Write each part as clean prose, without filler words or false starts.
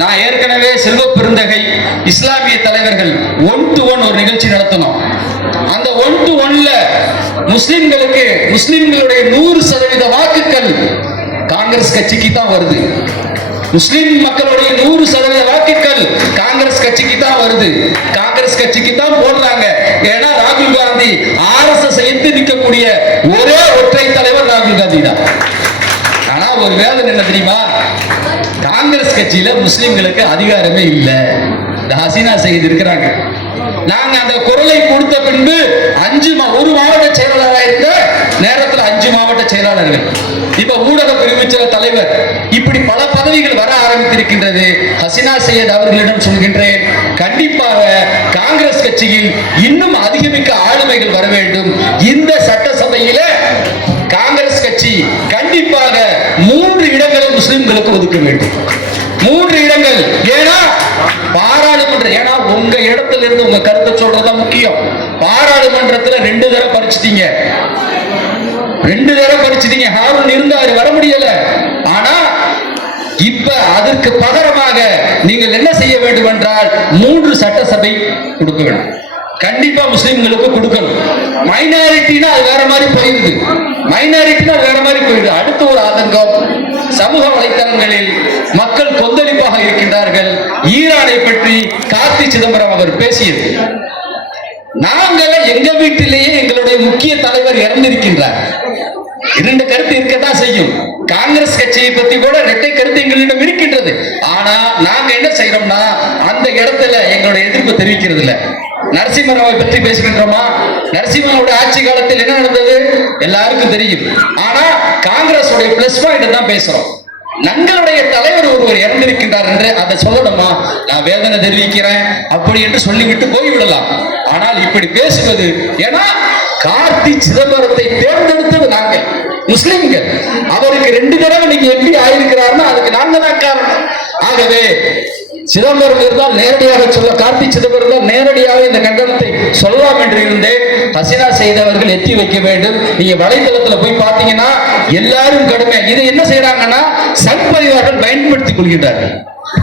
நான் ஏற்கனவே செல்வ பெருந்தகை இஸ்லாமிய தலைவர்கள் 1-to-1 ஒரு நிகழ்ச்சி நடத்தணும். அந்த 1-to-1ல முஸ்லிம்களுடைய 100% வாக்குகள் காங்கிரஸ் கட்சிக்கு தான் வருது. முஸ்லிம் மக்களுடைய 100% வாக்குகள் காங்கிரஸ் கட்சிக்கு தான் வருது. காங்கிரஸ் கட்சிக்கு தான் போடுறாங்க. ஏன்னா ராகுல் காந்தி RSS எதிர்த்து நிற்கக்கூடிய ஒரே ஒற்றை தலைவர் ராகுல் காந்தி தான். ஆனா ஒரு வேதனை என்ன தெரியுமா? காங்கிரஸ் கட்சியில முஸ்லிம்களுக்கு அதிகாரமே இல்லை. ஹசீனா சயீத் இருக்கிறாங்க. நாங்க அந்த குரலை கொடுத்த பின்பு ஒரு மாவட்ட செயலாளராக இருந்த நேரத்தில் 5 மாவட்ட செயலாளர்கள், இப்ப ஊடக பிரிவு தலைவர், இப்படி பல பதவிகள் வர ஆரம்பித்திருக்கின்றது. ஹசீனா சையத் அவர்களிடம் சொல்கின்றேன், கண்டிப்பாக காங்கிரஸ் கட்சியில் இன்னும் அதிகமிக்க ஆளுமைகள் வர வேண்டும். இந்த சட்டசபையில காங்கிரஸ் கட்சி கண்டிப்பாக 3 இடங்களை முஸ்லிம்களுக்கு ஒதுக்க வேண்டும். 3 இடங்கள். ஏன்னா பாராளுமன்ற, ஏன்னா உங்க இடத்துல இருந்து உங்க கருத்தை சொல்றதுதான் முக்கியம். பாராளுமன்றத்துல 2 தடவை பறிச்சிட்டீங்க. ஹாரூன் இருந்தாரு, வர முடியல. ஆனா இப்ப அதற்கு பகரமாக நீங்கள் என்ன செய்ய வேண்டும் என்றால் 3 சட்டசபை கொடுக்க வேண்டும். கண்டிப்பா முஸ்லிம்களுக்கு கொடுக்கணும். மைனாரிட்டினா அது வேற மாதிரி போயிருது. அடுத்த ஒரு ஆதங்கம், சமூக வலைத்தளங்களில் மக்கள் கொந்தளிப்பாக இருக்கின்றார்கள். ஈரானை பற்றி கார்த்தி சிதம்பரம் அவர் பேசியது, நாங்கள் எங்க வீட்டிலேயே எங்களுடைய முக்கிய தலைவர் இறந்திருக்கின்றார். 2 கருத்து இருக்கத்தான் செய்யும். காங்கிரஸ் கட்சியை பத்தி கூட 2 கருத்து எங்களிடம் இருக்கின்றது. ஆனா நாங்க என்ன செய்யறோம்னா அந்த இடத்துல எங்களுடைய எதிர்ப்பு தெரிவிக்கிறது இல்ல. நரசிம்மராவை பற்றி பேசுகின்றோமா? நரசிம்மனுடைய ஆட்சி காலத்தில் என்ன நடந்தது எல்லாருக்கும் தெரியும். ஆனா காங்கிரஸ் பிளஸ் பாயிண்ட் தான் பேசுறோம். நங்களுடைய தலைவர் ஒருவர் இறந்திருக்கின்றார் என்று அதை சொல்லணுமா? நான் வேதனை தெரிவிக்கிறேன் அப்படி என்று சொல்லிவிட்டு போய்விடலாம். ஆனால் இப்படி பேசுவது, ஏன்னா கார்த்தி சிதம்பரத்தை தேர்ந்தெடுத்தது நாங்கள் முஸ்லிம்கள். அவருக்கு 2 தடவை நீங்க எப்படி ஆயிருக்கிறார்னா அதுக்கு நாங்க தான் காரணம். ஆகவே சிதம்பரம் இருந்தால் நேரடியாக சொல்ல, கார்த்தி சிதம்பரம் தான் நேரடியாக இந்த கண்டனத்தை சொல்லலாம் என்று இருந்தேன். ஹசீனா செய்தவர்கள் எத்தி வைக்க வேண்டும். நீங்க வலைதளத்துல போய் பாத்தீங்கன்னா எல்லாரும் கடுமை இதை என்ன செய்யறாங்கன்னா சங் பரிவார்கள் பயன்படுத்திக் கொள்கின்றார்கள்.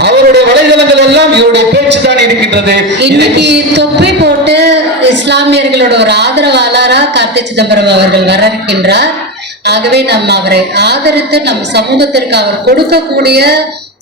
அவருடைய வலைதளங்கள் எல்லாம் இவருடைய பேச்சு தான் இருக்கின்றது. இன்னைக்கு தொப்பி போட்டு இஸ்லாமியர்களோட ஒரு ஆதரவாளரா கார்த்தி சிதம்பரம் அவர்கள் வர இருக்கின்றார். ஆகவே நம்ம அவரை ஆதரித்து நம் சமூகத்திற்கு அவர் கொடுக்கக்கூடிய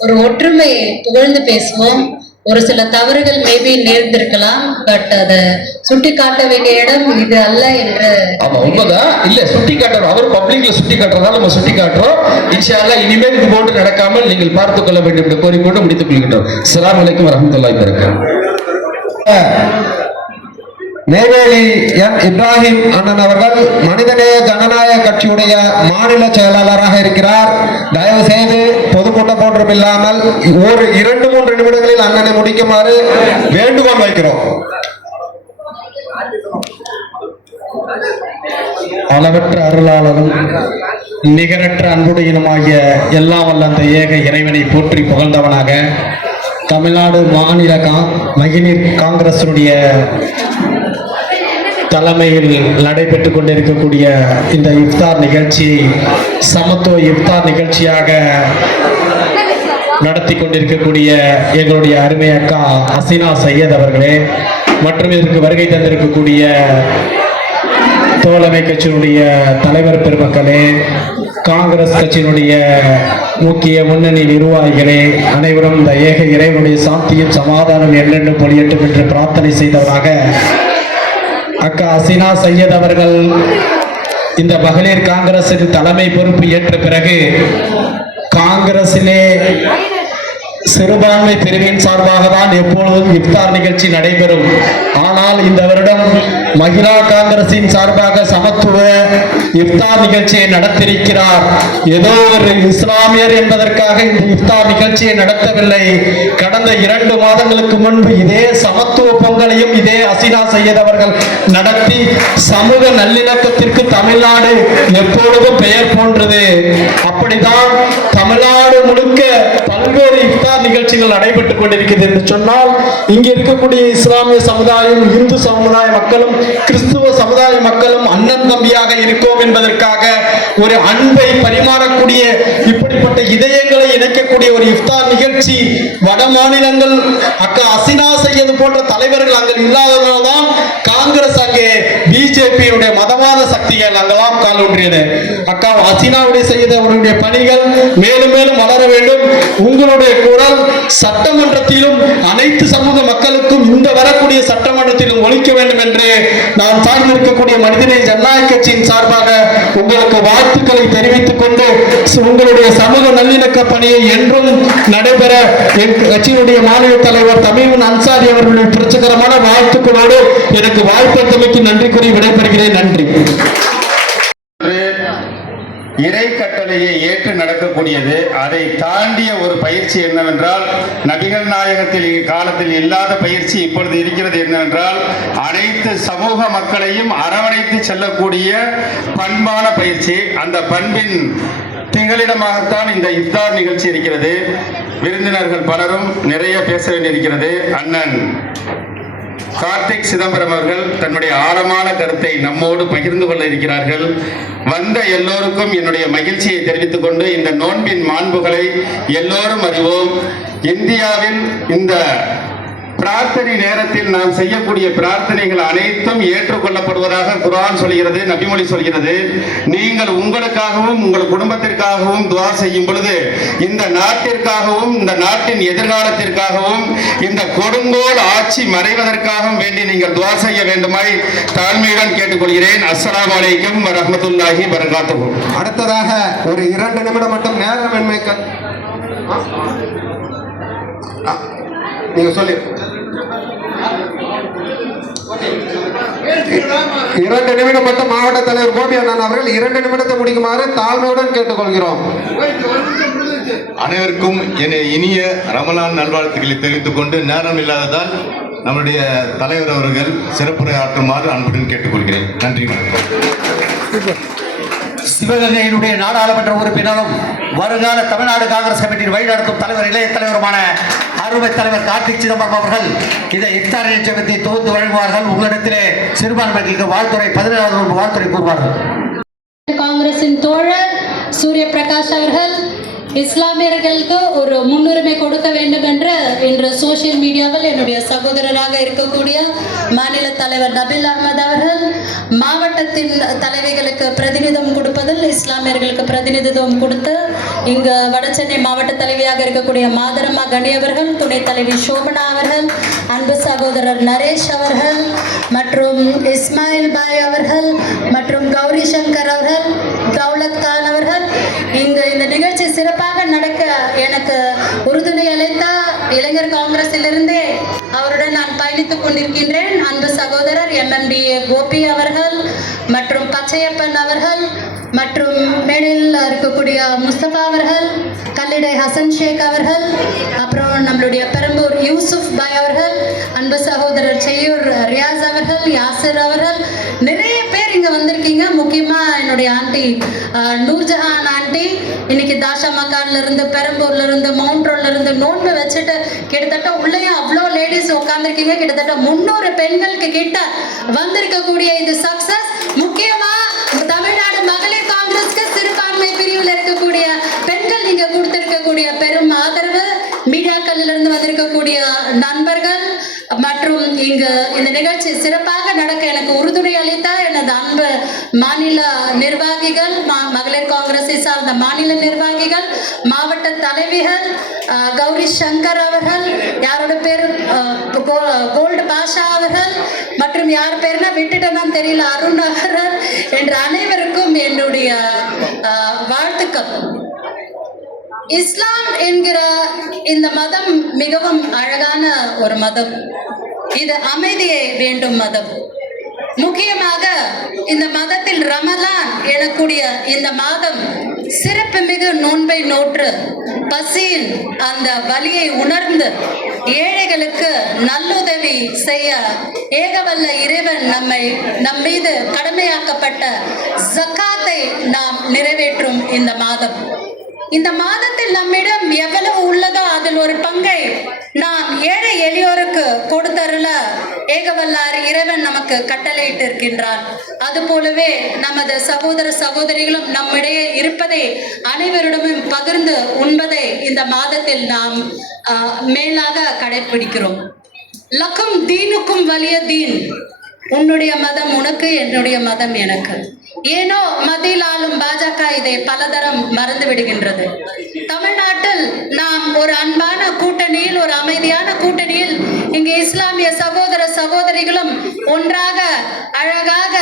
ஒரு ஒற்றுமையை புகழ்ந்து பேசுவோம். ஒரு சில தவறுகள் மேபி நேர்ந்திருக்கலாம், பட் அதை சுட்டி காட்ட வேண்டிய இடம் இது அல்ல என்று. ஆமா, உண்மைதான். இல்ல சுட்டி காட்டுறோம், அவர் பப்ளிக்ல சுட்டி காட்டுறதால நம்ம சுட்டி காட்டுறோம். இன்ஷா அல்லாஹ் இனிமேல் இது போன்று நடக்காமல் நீங்கள் பார்த்துக் கொள்ள வேண்டும் என்று கோரிக்கொண்டு முடித்துக் கொள்கின்றோம். அஸ்ஸலாமு அலைக்கும் வரஹ்மத்துல்லாஹி வபரகாத்துஹு. நெய்வேலி எம் இப்ராஹிம் அண்ணன் அவர்கள் மனிதநேய ஜனநாயக கட்சியுடைய மாநில செயலாளராக இருக்கிறார். தயவு செய்து பொதுக்கூட்டம் போன்றும் இல்லாமல் ஒரு 2-3 நிமிடங்களில் அண்ணனை முடிக்குமாறு வேண்டுகோள் வைக்கிறோம். அளவற்ற அருளாளரும் நிகரற்ற அன்புடையனுமாகிய எல்லாம் வல்ல அந்த ஏக இறைவனை போற்றி புகழ்ந்தவனாக தமிழ்நாடு மாநில மகளிர் காங்கிரசுடைய தலைமையில் நடைபெற்றுக் கொண்டிருக்கக்கூடிய இந்த இஃப்தார் நிகழ்ச்சியை சமத்துவ இஃப்தார் நிகழ்ச்சியாக நடத்தி கொண்டிருக்கக்கூடிய எங்களுடைய அருமை அக்கா ஹசீனா சையத் அவர்களே, மற்றும் இதற்கு வருகை தந்திருக்கக்கூடிய தோழமை கட்சியினுடைய தலைவர் பெருமக்களே, காங்கிரஸ் கட்சியினுடைய முக்கிய முன்னணி நிர்வாகிகளே, அனைவரும் இந்த ஏக இறைவனுடைய சாந்தியும் சமாதானம் என்றென்று பொழியட்டும் என்று பிரார்த்தனை செய்தவராக அக்கா ஹசீனா சையத் அவர்கள் இந்த மகளிர் காங்கிரஸின் தலைமை பொறுப்பு ஏற்ற பிறகு காங்கிரசிலே சிறுபான்மை பிரிவின் சார்பாக தான் எப்பொழுதும் இஃப்தார் நிகழ்ச்சி நடைபெறும். ஆனால் இந்த வருடம் மகிழா காங்கிரசின் சார்பாக சமத்துவ இஃப்தார் நிகழ்ச்சியை நடத்தியிருக்கிறார். ஏதோ ஒரு இஸ்லாமியர் என்பதற்காக இந்த இஃப்தார் நிகழ்ச்சியை நடத்தவில்லை. கடந்த 2 மாதங்களுக்கு முன்பு இதே சமத்துவ பொங்கலையும் இதே ஹசீனா சையத் அவர்கள் நடத்தி சமூக நல்லிணக்கத்திற்கு தமிழ்நாடு எப்பொழுதும் பெயர் போன்றது. அப்படிதான் தமிழ்நாடு முழுக்க பல்வேறு இஃப்தார் நிகழ்ச்சிகள் நடைபெற்றுக் கொண்டிருக்கிறது என்று சொன்னால், இங்கே இருக்கக்கூடிய இஸ்லாமிய சமுதாயம், இந்து சமுதாய மக்களும், கிறிஸ்துவ சமுதாய மக்களும் அண்ணன் தம்பியாக இருக்கோம் என்பதற்காக ஒரு அன்பை பரிமாறக்கூடிய, இப்படிப்பட்ட இதயங்களை இணைக்கக்கூடிய ஒரு இஃப்தார் நிகழ்ச்சி வட மாநிலங்கள் அக்கா ஹசீனா செய்யது போன்ற தலைவர்கள் அங்கே இல்லாததால்தான் காங்கிரஸ் அங்கே பிஜேபியுடைய மதவாத சக்திகள் அங்கெல்லாம் கால் ஊன்றியது. அக்கா ஹசீனாவுடைய செய்த அவருடைய பணிகள் மேலும் மேலும் வளர வேண்டும். உங்களுடைய குரல் சட்டமன்றத்திலும் அனைத்து சமூக மக்களுக்கும் இந்த வரக்கூடிய சட்டமன்றத்திலும் ஒலிக்க வேண்டும் என்று நான் சார்ந்திருக்கக்கூடிய மனிதநேய ஜனநாயக கட்சியின் சார்பாக உங்களுக்கு வாழ்த்துக்களை தெரிவித்துக் கொண்டு, உங்களுடைய சமூக நல்லிணக்க பணியை என்றும் நடைபெற என் கட்சியினுடைய மாநில தலைவர் தமிழ் அன்சாரி அவர்களுடைய புரட்சிகரமான வாழ்த்துக்களோடு எனக்கு வாய்ப்பளித்தமைக்கு நன்றி கூறி விடைபெறுகிறேன். நன்றி. இறை கட்டளையை ஏற்று நடக்கக்கூடியது. அதை தாண்டிய ஒரு பயிற்சி என்னவென்றால், நபிகள் நாயகத்தில் காலத்தில் இல்லாத பயிற்சி இப்பொழுது இருக்கிறது. என்னவென்றால், அனைத்து சமூக மக்களையும் அரவணைத்து செல்லக்கூடிய பண்பான பயிற்சி. அந்த பண்பின் திங்களிடமாகத்தான் இந்த இஃப்தார் நிகழ்ச்சி இருக்கிறது. விருந்தினர்கள் பலரும் நிறைய பேச வேண்டியிருக்கிறது. அண்ணன் கார்த்திக் சிதம்பரம் அவர்கள் தன்னுடைய ஆழமான கருத்தை நம்மோடு பகிர்ந்து கொள்ள இருக்கிறார்கள். வந்த எல்லோருக்கும் என்னுடைய மகிழ்ச்சியை தெரிவித்துக் கொண்டு, இந்த நோன்பின் மாண்புகளை எல்லோரும் அறிவோம். இந்தியாவில் இந்த பிரார்த்தனை நேரத்தில் நாம் செய்யக்கூடிய பிரார்த்தனைகள் அனைத்தும் ஏற்றுக்கொள்ளப்படுவதாக குர்ஆன் சொல்கிறது, நபிமொழி சொல்கிறது. நீங்கள் உங்களுக்காகவும் உங்கள் குடும்பத்திற்காகவும் துஆ செய்யும் பொழுது, இந்த நாட்டிற்காகவும் இந்த நாட்டின் எதிர்காலத்திற்காகவும் இந்த கொடுங்கோல் ஆட்சி மறைவதற்காகவும் வேண்டி நீங்கள் துஆ செய்ய வேண்டுமாய் தாழ்மையுடன் கேட்டுக்கொள்கிறேன். அஸ்ஸலாமு அலைக்கும் வரஹ்மத்துல்லாஹி வபரகாத்துஹு. அடுத்ததாக ஒரு 2 நிமிடம் மட்டும் நேரமின்மை நீங்க சொல்லி 2 நிமிடம் மட்டும் மாவட்ட தலைவர் கோபி அண்ணன் அவர்கள் 2 நிமிடத்தை முடிக்குமாறு தாழ்மையுடன் கேட்டுக்கொள்கிறோம். அனைவருக்கும் என் இனிய ரமலான் நல்வாழ்த்துக்களை தெரிவித்துக் கொண்டு, நேரம் இல்லாததால் நம்முடைய தலைவர் அவர்கள் சிறப்புரை ஆற்றுமாறு அன்புடன் கேட்டுக்கொள்கிறேன். நன்றி. சிவகங்கையினுடைய நாடாளுமன்ற உறுப்பினரும் வருங்கால தமிழ்நாடு காங்கிரஸ் கமிட்டியின் வழிநடத்தும் தலைவர், இளைய தலைவருமான அருமை தலைவர் கார்த்திக் சிதம்பரம் அவர்கள் இந்த இஃப்தார் நிகழ்ச்சியை தொகுத்து வழங்குவார்கள். உங்களிடத்திலே சிறுபான்மைகளுக்கு வாழ்த்துறை 17வது வாழ்த்துறை கூறுவார்கள். காங்கிரசின் தோழர் சூரிய பிரகாஷ் அவர்கள் இஸ்லாமியர்களுக்கு ஒரு முன்னுரிமை கொடுக்க வேண்டும் என்று இன்று சோசியல் மீடியாவில் என்னுடைய சகோதரராக இருக்கக்கூடிய மாநில தலைவர் நபில் அஹமது அவர்கள், மாவட்டத்தின் தலைவிகளுக்கு பிரதிநிதித்துவம் கொடுப்பதில் இஸ்லாமியர்களுக்கு பிரதிநிதித்துவம் கொடுத்து இங்கு வடசென்னை மாவட்ட தலைவியாக இருக்கக்கூடிய மாதரம்மா கணி அவர்கள், துணைத் தலைவி சோபனா அவர்கள், அன்பு சகோதரர் நரேஷ் அவர்கள் மற்றும் இஸ்மாயில் பாய் அவர்கள் மற்றும் கௌரி சங்கர் அவர்கள், தௌலத் கான் அவர்கள் இங்கு இந்த நிகழ்ச்சி சிறப்பாக நடக்க எனக்கு உறுதுணை அளித்த இளைஞர் காங்கிரஸிலிருந்தே அவருடன் நான் பயணித்துக் கொண்டிருக்கின்றேன். அன்பு சகோதரர் MMDA கோபி அவர்கள் மற்றும் பச்சையப்பன் அவர்கள் மற்றும் மேடையில் இருக்கக்கூடிய முஸ்தபா அவர்கள், கல்லிடை ஹசன் ஷேக் அவர்கள், அப்புறம் நம்மளுடைய பெரம்பூர் யூசுப் பாய் அவர்கள், அன்பு சகோதரர் செய்யூர் ரியாஸ் அவர்கள், யாசிர் அவர்கள், நிறைய பேர் இங்க வந்திருக்கீங்க. முக்கியமா என்னுடைய ஆண்டி நூர்ஜஹான் ஆண்டி இன்னைக்கு தாஷா மக்கான்ல இருந்து, பெரம்பூர்ல இருந்து, மவுண்ட் ரோட்ல இருந்து நோன்பு வச்சுட்டு கிட்டத்தட்ட உள்ளேயே அவ்வளோ லேடிஸ் உட்காந்துருக்கீங்க. கிட்டத்தட்ட 300 பெண்களுக்கு கிட்ட வந்திருக்கக்கூடிய இது சக்சஸ். முக்கியமா தமிழ்நாடு மகளிர் காங்கிரஸ்க்கு சிறுபான்மை பிரிவில் இருக்கக்கூடிய பெண்கள் நீங்க கொடுத்திருக்கக்கூடிய பெரும் ஆதரவு, மீடியாக்களில் இருந்து வந்திருக்கக்கூடிய நண்பர்கள் மற்றும் இங்கு இந்த நிகழ்ச்சி சிறப்பாக நடக்க எனக்கு உறுதுணை அளித்த எனது அன்பு மாநில நிர்வாகிகள், மகளிர் காங்கிரஸை சார்ந்த மாநில நிர்வாகிகள், மாவட்ட தலைவிகள், கௌரி சங்கர் அவர்கள், யாரோட பேர் கோல்டு பாஷா அவர்கள் மற்றும் யார் பேர்னா விட்டுட்டேன்னா தெரியல, அருண் அவர்கள் என்ற அனைவருக்கும் என்னுடைய வாழ்த்துக்கள். இஸ்லாம் என்கிற இந்த மதம் மிகவும் அழகான ஒரு மதம். இது அமைதியை வேண்டும் மதம். முக்கியமாக இந்த மதத்தில் ரமலான் எனக்கூடிய இந்த மாதம் சிறப்பு மிகு நோன்பை நோற்று பசியின் அந்த வலியை உணர்ந்து ஏழைகளுக்கு நல்லுதவி செய்ய ஏகவல்ல இறைவன் நம் மீது கடமையாக்கப்பட்ட ஜக்காத்தை நாம் நிறைவேற்றும் இந்த மாதம். இந்த மாதத்தில் நம்மிடம் எவ்வளவு உள்ளதோ அதில் ஒரு பங்கை நாம் ஏழை எளியோருக்கு கொடுத்தருள ஏகவல்லார் இறைவன் நமக்கு கட்டளையிட்டு இருக்கின்றார். அது போலவே நமது சகோதர சகோதரிகளும் நம்மிடையே இருப்பதை அனைவரிடமும் பகிர்ந்து உண்பதை இந்த மாதத்தில் நாம் மேலாக கடைபிடிக்கிறோம். லக்கும் தீனுக்கும் வலிய தீன், உன்னுடைய மதம் உனக்கு, என்னுடைய மதம் எனக்கு. ஏனோ மத்தியில் ஆளும் பாஜக இதை பலதரம் மறந்து விடுகின்றது. தமிழ்நாட்டில் நாம் ஒரு அன்பான கூட்டணியில், ஒரு அமைதியான கூட்டணியில் இங்கு இஸ்லாமிய சகோதர சகோதரிகளும் ஒன்றாக அழகாக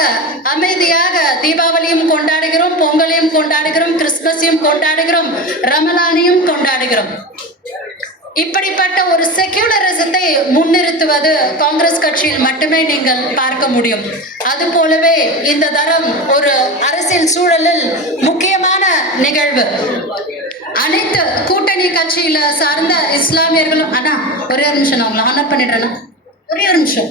அமைதியாக தீபாவளியும் கொண்டாடுகிறோம், பொங்கலையும் கொண்டாடுகிறோம், கிறிஸ்துமஸையும் கொண்டாடுகிறோம், ரமலானையும் கொண்டாடுகிறோம். இப்படிப்பட்ட ஒரு செக்யூலரிசத்தை முன்னிறுத்துவது காங்கிரஸ் கட்சியில் மட்டுமே நீங்கள் பார்க்க முடியும். அது போலவே இந்த தரம் ஒரு அரசியல் சூழலில் முக்கியமான நிகழ்வு. அனைத்து கூட்டணி கட்சியில சார்ந்த இஸ்லாமியர்களும் ஒரே ஒரு நிமிஷம் நான் உங்களை ஆனர் பண்ணிடுறேன்னா ஒரே ஒரு நிமிஷம்.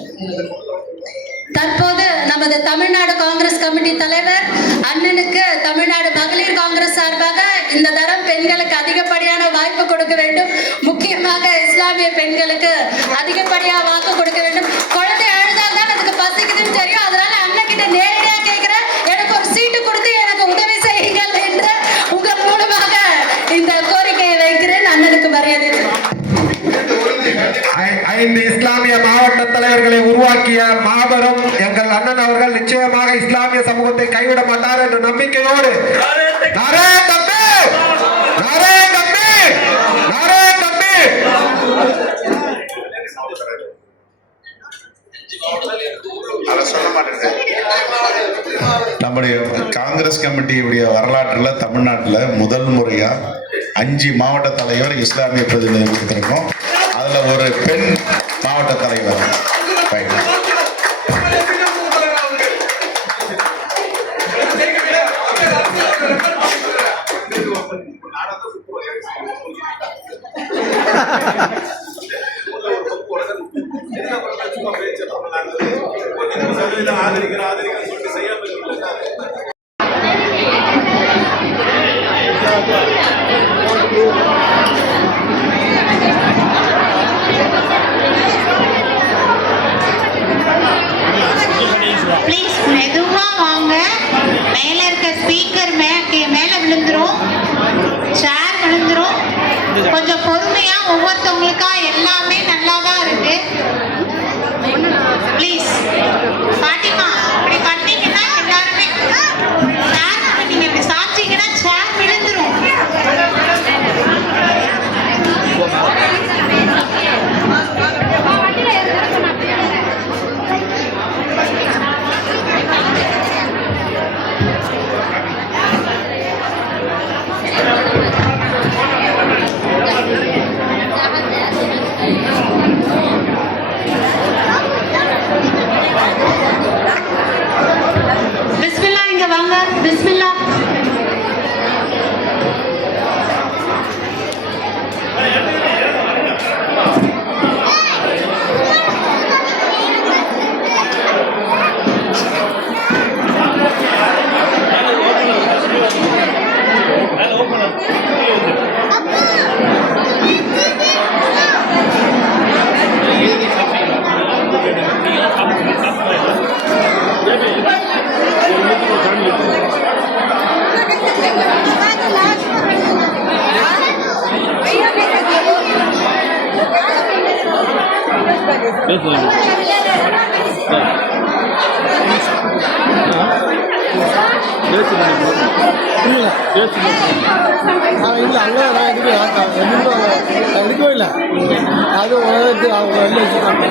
தற்போது நமது தமிழ்நாடு காங்கிரஸ் கமிட்டி தலைவர் அண்ணனுக்கு தமிழ்நாடு மகளிர் காங்கிரஸ் சார்பாக இந்த தரம் பெண்களுக்கு அதிகப்படியான வாய்ப்பு கொடுக்க வேண்டும். முக்கியமாக இஸ்லாமிய பெண்களுக்கு அதிகப்படியாக வாக்கு கொடுக்க வேண்டும். குழந்தை அழுதால் தான் அதுக்கு பசிக்குதுன்னு தெரியும். அதனால அண்ணன் கிட்ட நேரடியாக கேட்கிறேன், எனக்கு ஒரு சீட்டு கொடுத்து எனக்கு உதவி செய்யுங்கள் என்று உங்கள் மூலமாக இந்த கோரிக்கையை வைக்கிறேன். அண்ணனுக்கு மரியாதை. 5 இஸ்லாமிய மாவட்ட தலைவர்களை உருவாக்கிய மாபெரும் எங்கள் அண்ணன் அவர்கள் நிச்சயமாக இஸ்லாமிய சமூகத்தை கைவிட மாட்டார் என்ற நம்பிக்கையோடு நாரே தக்பீர், நாரே தக்பீர், நாரே தக்பீர். நம்முடைய காங்கிரஸ் கமிட்டியுடைய வரலாற்றில் தமிழ்நாட்டில் முதல் முறையா 5 மாவட்ட தலைவர் இஸ்லாமிய பிரதிநிதி கொடுத்திருக்கோம். அதுல ஒரு பெண் மாவட்ட தலைவர். ப்ளீஸ் மெதுவா வாங்க. மேல இருக்க ஸ்பீக்கர் மேல விழுந்துரும், சேர் விழுந்துரும். கொஞ்சம் பொறுமையா ஒவ்வொருத்தவங்களுக்கா. எல்லாமே நல்லா தான் இருக்கு. ப்ளீஸ் பாட்டிமா, இப்படி பண்ணீங்கன்னா எல்லாருமே சேர் நீங்க இப்படி சாப்பிட்டீங்கன்னா சேர் விழுந்துரும். பிஸ்மில்லா, இங்க வாங்க. பிஸ்மில்லா. இல்லை அங்கே நான் எடுக்கவே இல்லை. அது அவங்க வெளில வச்சுருக்காங்க.